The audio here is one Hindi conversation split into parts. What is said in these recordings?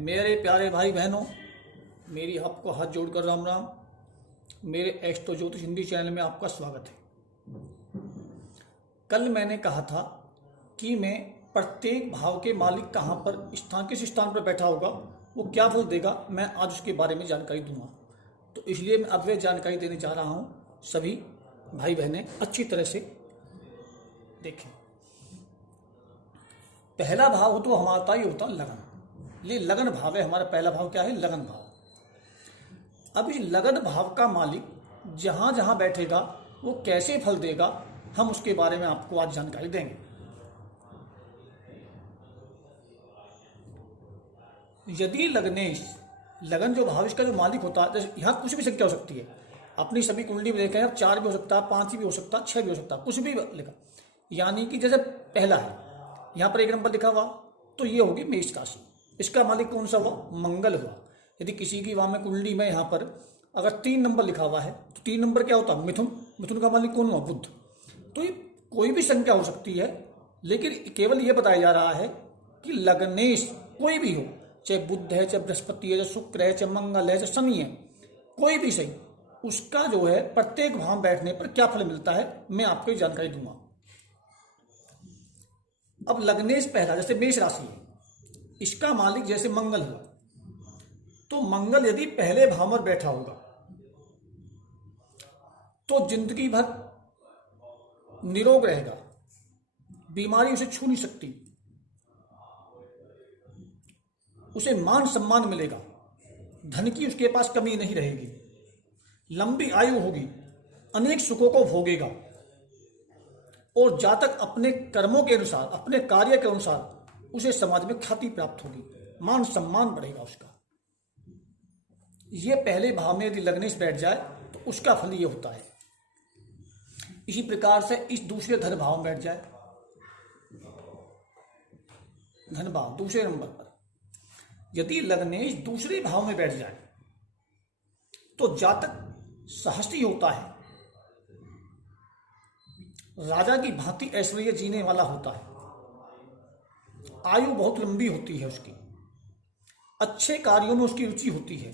मेरे प्यारे भाई बहनों, मेरी आपको हाथ जोड़कर राम राम। मेरे एस्ट्रो ज्योतिष हिंदी चैनल में आपका स्वागत है। कल मैंने कहा था कि मैं प्रत्येक भाव के मालिक कहाँ पर किस स्थान पर बैठा होगा, वो क्या फल देगा, मैं आज उसके बारे में जानकारी दूंगा। तो इसलिए मैं अब वह जानकारी देने जा रहा हूँ। सभी भाई बहनें अच्छी तरह से देखें। पहला भाव तो हमारा ही होता लगन। ये लगन भाव है हमारा। पहला भाव क्या है? लगन भाव। अब इस लगन भाव का मालिक जहां जहां बैठेगा वो कैसे फल देगा, हम उसके बारे में आपको आज जानकारी देंगे। यदि लगन जो भाव इसका जो मालिक होता है, जैसे यहाँ कुछ भी संख्या हो सकती है, अपनी सभी कुंडली में देखें, अब 4 भी हो सकता है, 5 भी हो सकता है, 6 भी हो सकता है, कुछ भी लिखा। यानी कि जैसे पहला है, यहाँ पर 1 नंबर लिखा हुआ, तो ये होगी मेष राशि। इसका मालिक कौन सा हुआ? मंगल हुआ। यदि किसी की वहां में कुंडली में यहाँ पर अगर 3 नंबर लिखा हुआ है, तो 3 नंबर क्या होता है? मिथुन। मिथुन का मालिक कौन हुआ? बुध। तो ये कोई भी संख्या हो सकती है, लेकिन केवल ये बताया जा रहा है कि लग्नेश कोई भी हो, चाहे बुध है, चाहे बृहस्पति है, चाहे शुक्र है, चाहे मंगल है, चाहे शनि है, कोई भी सही, उसका जो है प्रत्येक भाव बैठने पर क्या फल मिलता है, मैं आपको जानकारी दूंगा। अब लग्नेश पहला, जैसे मेष राशि है, इसका मालिक जैसे मंगल हुआ, तो मंगल यदि पहले भाव में बैठा होगा तो जिंदगी भर निरोग रहेगा, बीमारी उसे छू नहीं सकती, उसे मान सम्मान मिलेगा, धन की उसके पास कमी नहीं रहेगी, लंबी आयु होगी, अनेक सुखों को भोगेगा, और जातक अपने कर्मों के अनुसार, अपने कार्य के अनुसार उसे समाज में ख्याति प्राप्त होगी, मान सम्मान बढ़ेगा उसका। ये पहले भाव में यदि लग्नेश बैठ जाए तो उसका फल ये होता है। इसी प्रकार से इस दूसरे धन भाव में बैठ जाए, धन भाव दूसरे नंबर पर यदि लग्नेश दूसरे भाव में बैठ जाए तो जातक साहसी होता है, राजा की भांति ऐश्वर्य जीने वाला होता है, आयु बहुत लंबी होती है उसकी, अच्छे कार्यों में उसकी रुचि होती है,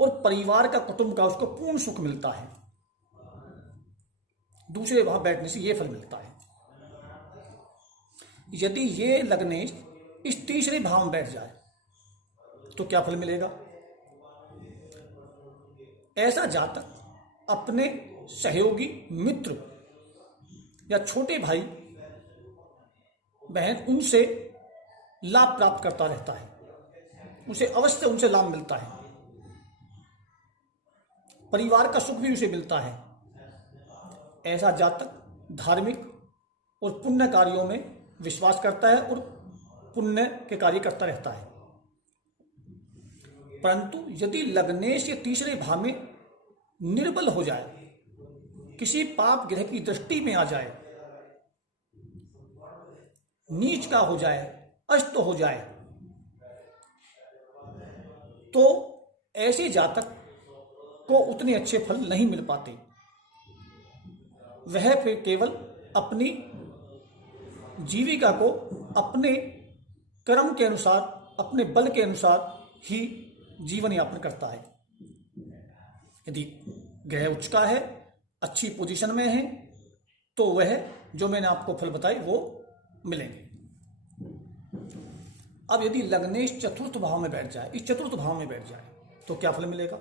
और परिवार का, कुटुंब का उसको पूर्ण सुख मिलता है। दूसरे भाव बैठने से यह फल मिलता है। यदि ये लग्नेश इस तीसरे भाव में बैठ जाए तो क्या फल मिलेगा? ऐसा जातक अपने सहयोगी, मित्र या छोटे भाई बहन, उनसे लाभ प्राप्त करता रहता है, उसे अवश्य उनसे लाभ मिलता है, परिवार का सुख भी उसे मिलता है। ऐसा जातक धार्मिक और पुण्य कार्यों में विश्वास करता है और पुण्य के कार्य करता रहता है। परंतु यदि लग्नेश के तीसरे भाव में निर्बल हो जाए, किसी पाप ग्रह की दृष्टि में आ जाए, नीच का हो जाए, अष्ट हो जाए, तो ऐसे जातक को उतने अच्छे फल नहीं मिल पाते। वह फिर केवल अपनी जीविका को अपने कर्म के अनुसार, अपने बल के अनुसार ही जीवन यापन करता है। यदि ग्रह उच्च का है, अच्छी पोजीशन में है, तो वह जो मैंने आपको फल बताए वो मिलेंगे। अब यदि लग्नेश चतुर्थ भाव में बैठ जाए, इस चतुर्थ भाव में बैठ जाए, तो क्या फल मिलेगा?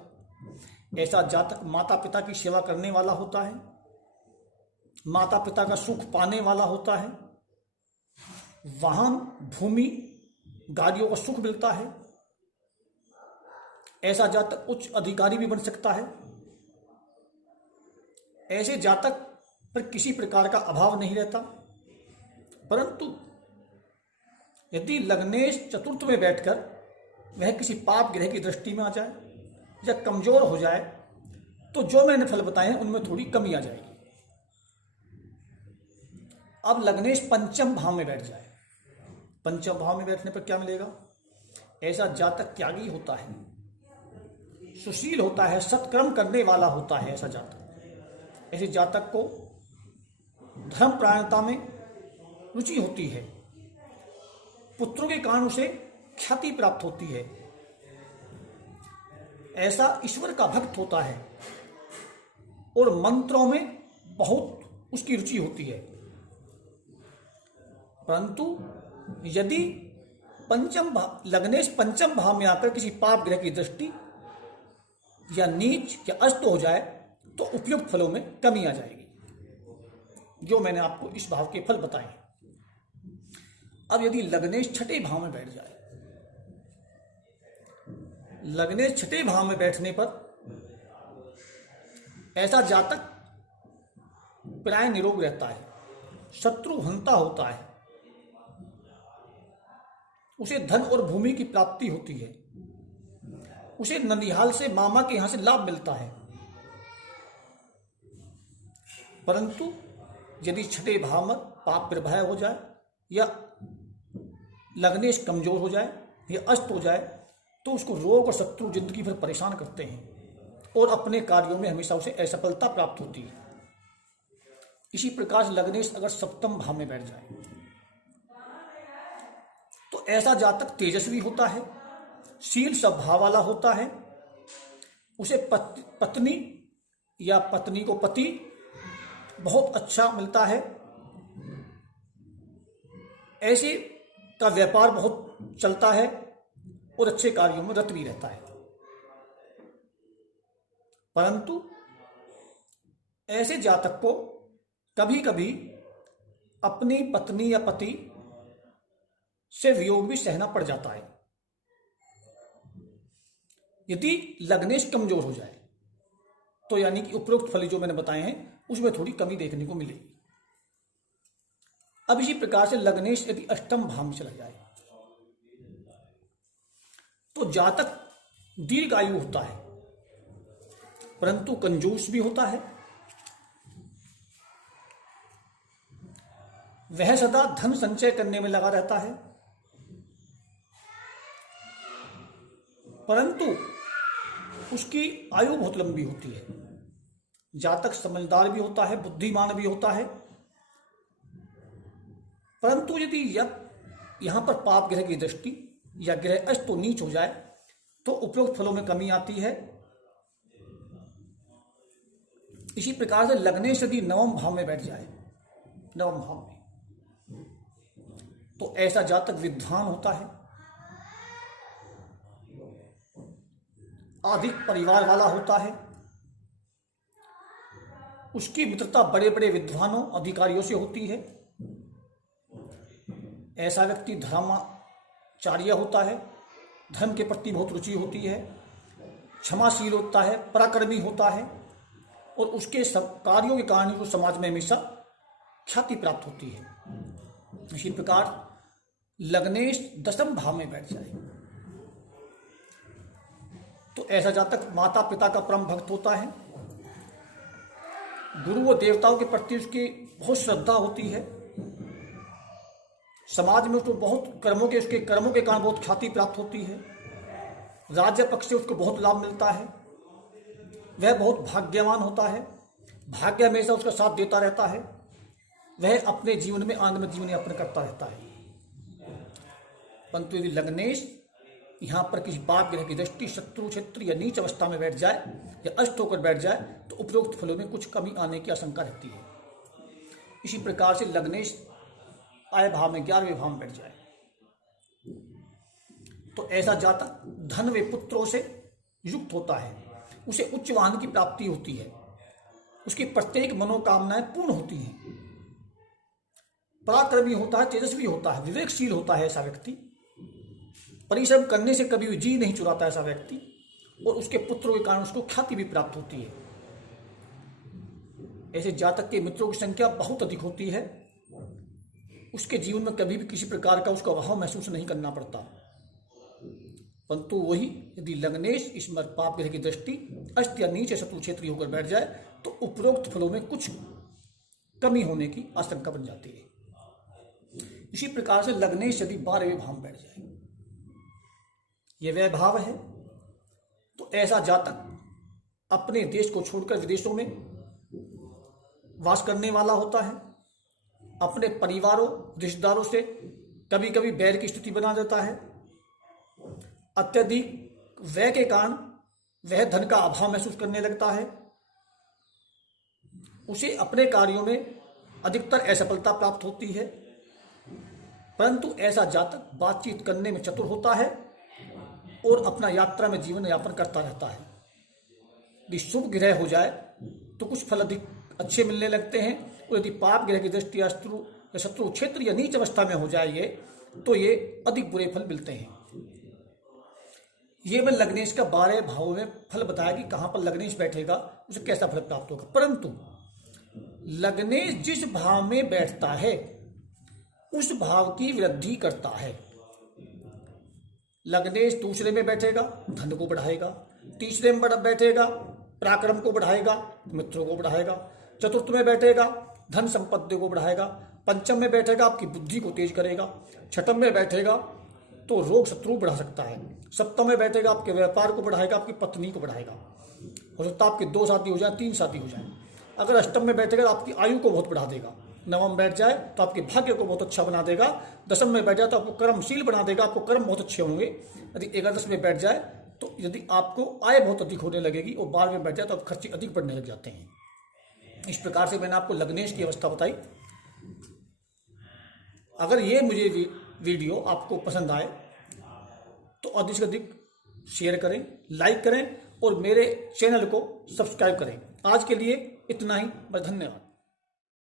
ऐसा जातक माता पिता की सेवा करने वाला होता है, माता पिता का सुख पाने वाला होता है, वाहन, भूमि, गाड़ियों का सुख मिलता है। ऐसा जातक उच्च अधिकारी भी बन सकता है। ऐसे जातक पर किसी प्रकार का अभाव नहीं रहता। परंतु यदि लग्नेश चतुर्थ में बैठकर वह किसी पाप ग्रह की दृष्टि में आ जाए या कमजोर हो जाए, तो जो मैंने फल बताए हैं उनमें थोड़ी कमी आ जाएगी। अब लग्नेश पंचम भाव में बैठ जाए, पंचम भाव में बैठने पर क्या मिलेगा? ऐसा जातक त्यागी होता है, सुशील होता है, सत्कर्म करने वाला होता है। ऐसा जातक, ऐसे जातक को धर्मपरायणता में रुचि होती है, पुत्रों के कारण उसे ख्याति प्राप्त होती है, ऐसा ईश्वर का भक्त होता है और मंत्रों में बहुत उसकी रुचि होती है। परंतु यदि लग्नेश पंचम भाव में आकर किसी पाप ग्रह की दृष्टि या नीच या अस्त हो जाए तो उपयुक्त फलों में कमी आ जाएगी, जो मैंने आपको इस भाव के फल बताए। अब यदि लग्नेश छठे भाव में बैठ जाए, लग्नेश छठे भाव में बैठने पर ऐसा जातक प्राय निरोग रहता है, शत्रु हंता होता है, उसे धन और भूमि की प्राप्ति होती है, उसे ननिहाल से मामा के यहां से लाभ मिलता है। परंतु यदि छठे भाव में पाप प्रभाव हो जाए या लग्नेश कमजोर हो जाए या अस्त हो जाए तो उसको रोग और शत्रु जिंदगी भर परेशान करते हैं और अपने कार्यों में हमेशा उसे असफलता प्राप्त होती है। इसी प्रकार लग्नेश अगर सप्तम भाव में बैठ जाए तो ऐसा जातक तेजस्वी होता है, शील स्वभाव वाला होता है, उसे पत्नी या पत्नी को पति बहुत अच्छा मिलता है, ऐसे का व्यापार बहुत चलता है और अच्छे कार्यों में रत भी रहता है। परंतु ऐसे जातक को कभी कभी अपनी पत्नी या पति से वियोग भी सहना पड़ जाता है। यदि लग्नेश कमजोर हो जाए तो यानी कि उपरोक्त फल जो मैंने बताए हैं उसमें थोड़ी कमी देखने को मिलेगी। अब इसी प्रकार से लग्नेश यदि अष्टम भाव में चला जाए तो जातक दीर्घायु होता है, परंतु कंजूस भी होता है। वह सदा धन संचय करने में लगा रहता है, परंतु उसकी आयु बहुत लंबी होती है। जातक समझदार भी होता है, बुद्धिमान भी होता है, परंतु यदि यहां पर पाप ग्रह की दृष्टि या ग्रह अष्ट तो नीच हो जाए तो उपरोक्त फलों में कमी आती है। इसी प्रकार से लग्नेश यदि नवम भाव में बैठ जाए, नवम भाव में, तो ऐसा जातक विद्वान होता है, अधिक परिवार वाला होता है, उसकी मित्रता बड़े बड़े विद्वानों अधिकारियों से होती है। ऐसा व्यक्ति धर्माचार्य होता है, धर्म के प्रति बहुत रुचि होती है, क्षमाशील होता है, पराक्रमी होता है और उसके सब कार्यों के कारण उसको समाज में हमेशा ख्याति प्राप्त होती है। इसी प्रकार लग्नेश दसम भाव में बैठ जाए तो ऐसा जातक माता पिता का परम भक्त होता है, गुरु व देवताओं के प्रति उसकी बहुत श्रद्धा होती है, समाज में उसको बहुत उसके कर्मों के कारण बहुत ख्याति प्राप्त होती है, राज्य पक्ष से उसको बहुत लाभ मिलता है, वह बहुत भाग्यवान होता है, भाग्य हमेशा उसका साथ देता रहता है, वह अपने जीवन में आनंद जीवन यापन करता रहता है। परंतु यदि लग्नेश यहाँ पर किसी पाप ग्रह की दृष्टि शत्रु क्षेत्र या नीच अवस्था में बैठ जाए या अष्ट होकर बैठ जाए तो उपरोक्त फलों में कुछ कमी आने की आशंका रहती है। इसी प्रकार से लग्नेश आय भाव में 11वें भाव में बैठ जाए तो ऐसा जातक धन व पुत्रों से युक्त होता है, उसे उच्च वाहन की प्राप्ति होती है, उसकी प्रत्येक मनोकामनाएं पूर्ण होती हैं, पराक्रमी होता है, तेजस्वी होता है, विवेकशील होता है ऐसा व्यक्ति, परिश्रम करने से कभी भी जी नहीं चुराता ऐसा व्यक्ति और उसके पुत्रों के कारण उसको ख्याति भी प्राप्त होती है। ऐसे जातक के मित्रों की संख्या बहुत अधिक होती है, उसके जीवन में कभी भी किसी प्रकार का उसका अभाव महसूस नहीं करना पड़ता। परंतु वही यदि लग्नेश इसमें पाप ग्रह की दृष्टि अष्ट या नीचे शत्रु क्षेत्रीय होकर बैठ जाए तो उपरोक्त फलों में कुछ कमी होने की आशंका बन जाती है। इसी प्रकार से लग्नेश यदि 12वें भाव में बैठ जाए, यह वह भाव है, तो ऐसा जातक अपने देश को छोड़कर विदेशों में वास करने वाला होता है, अपने परिवारों रिश्तेदारों से कभी कभी बैर की स्थिति बना देता है, अत्यधिक व्यय के कारण वह धन का अभाव महसूस करने लगता है, उसे अपने कार्यों में अधिकतर असफलता प्राप्त होती है। परंतु ऐसा जातक बातचीत करने में चतुर होता है और अपना यात्रा में जीवन यापन करता रहता है। यदि शुभ ग्रह हो जाए तो कुछ फल अधिक अच्छे मिलने लगते हैं, और यदि पाप ग्रह की दृष्टि या शत्रु क्षेत्र या नीच अवस्था में हो जाए ये, तो ये अधिक बुरे फल मिलते हैं। ये मैं लग्नेश का 12 भावों में फल बताया कि कहाँ पर लग्नेश बैठेगा उसे कैसा फल प्राप्त होगा। परंतु लग्नेश जिस भाव में बैठता है उस भाव की वृद्धि करता है। लग्नेश दूसरे में बैठेगा, धन को बढ़ाएगा। तीसरे में बैठेगा, पराक्रम को बढ़ाएगा, मित्रों को बढ़ाएगा। चतुर्थ में बैठेगा, धन संपत्ति को बढ़ाएगा। पंचम में बैठेगा, आपकी बुद्धि को तेज करेगा। छठम में बैठेगा तो रोग शत्रु बढ़ा सकता है। सप्तम में बैठेगा, आपके व्यापार को बढ़ाएगा, आपकी पत्नी को बढ़ाएगा। हो सकता है आपकी 2 शादी हो जाए, 3 शादी हो जाए। अगर अष्टम में बैठेगा तो आपकी आयु को बहुत बढ़ा देगा। नवम बैठ जाए तो आपके भाग्य को बहुत अच्छा बना देगा। दसम में बैठ जाए तो आपको कर्मशील बना देगा, आपको कर्म बहुत अच्छे होंगे। यदि एकादश में बैठ जाए तो यदि आपको आय बहुत अधिक होने लगेगी, और 12 में बैठ जाए तो आप खर्चे अधिक बढ़ने लग जाते हैं। इस प्रकार से मैंने आपको लग्नेश की अवस्था बताई। अगर ये मुझे वीडियो आपको पसंद आए तो अधिक से अधिक शेयर करें, लाइक करें और मेरे चैनल को सब्सक्राइब करें। आज के लिए इतना ही, धन्यवाद।